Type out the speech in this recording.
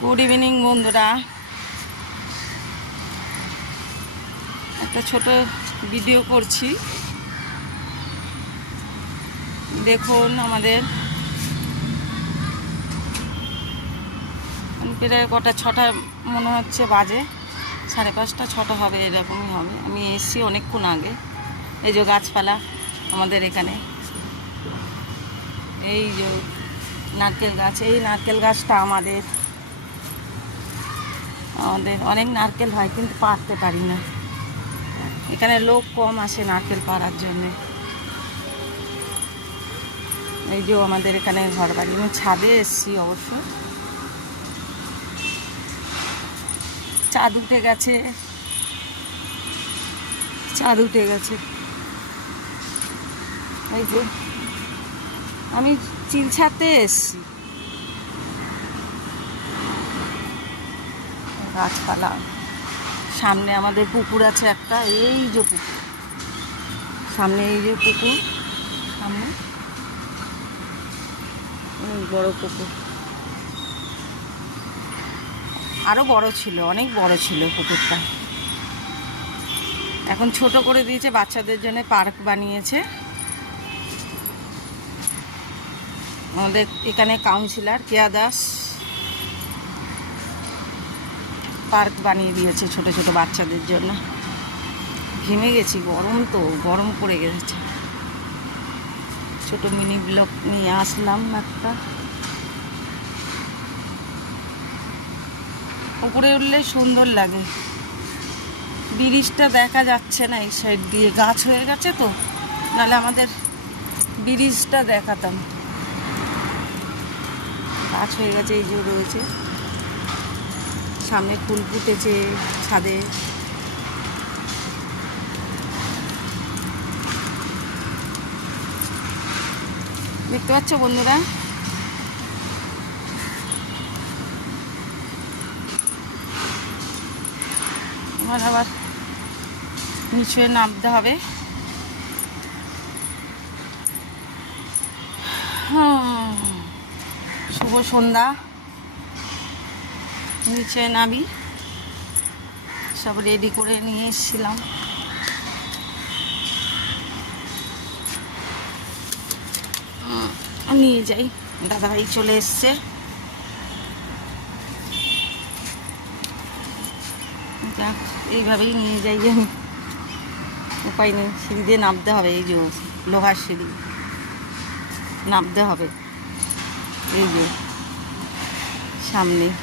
Good evening বন্ধুরা, একটা ছোট ভিডিও করছি। দেখুন আমাদের প্রায় কটা, 6টা মনে হচ্ছে বাজে, 5:30 6টা হবে, এরকমই হবে। আমি এসেছি অনেকক্ষণ আগে। এই যে গাছপালা আমাদের এখানে, এই যে নারকেল গাছ, এই নারকেল গাছটা আমাদের অনেক নারকেল হয়, কিন্তু পাড়তে পারি না। এখানে লোক কম আসে নারকেল পাড়ার জন্যে। এই যে আমাদের এখানে ঘর বাড়ি, আমি ছাদে এসেছি অবশ্য। চাঁদ উঠে গেছে, চাঁদ উঠে গেছে। এই যে আমি চিল ছাড়তে এসেছি। গাছপালা, সামনে আমাদের পুকুর আছে একটা, এই যে পুকুর সামনে, এই যে পুকুর সামনে, অনেক বড় পুকুর। আরও বড় ছিল, অনেক বড় ছিল পুকুরটা। এখন ছোট করে দিয়েছে, বাচ্চাদের জন্য পার্ক বানিয়েছে। আমাদের এখানে কাউন্সিলর কেয়া দাস পার্ক বানিয়ে দিয়েছে ছোট ছোট বাচ্চাদের জন্য। ঘেমে গেছি, গরম তো, গরম পড়ে গেছে। ছোট মিনি ব্লক নিয়ে আসলাম একটা। উপরে উঠলে সুন্দর লাগে। ব্রিজটা দেখা যাচ্ছে না এই সাইড দিয়ে, গাছ হয়ে গেছে তো, নাহলে আমাদের ব্রিজটা দেখাতাম। গাছ হয়ে গেছে, এই যে রয়েছে সামনে, ফুল ফুটেছে ছাদে। দেখতে পাচ্ছ বন্ধুরা? আমার আবার নিচে নামতে হবে। শুভ সন্ধ্যা। নিচে নামি, সব রেডি করে নিয়ে এসেছিলাম। নিয়ে যাই, দাদাভাই চলে এসছে। এইভাবেই নিয়ে যাই আমি, উপায় নেই। সিঁড়ি দিয়ে নামতে হবে, এই যে লোহার সিঁড়ি নামতে হবে, এই যে সামনে।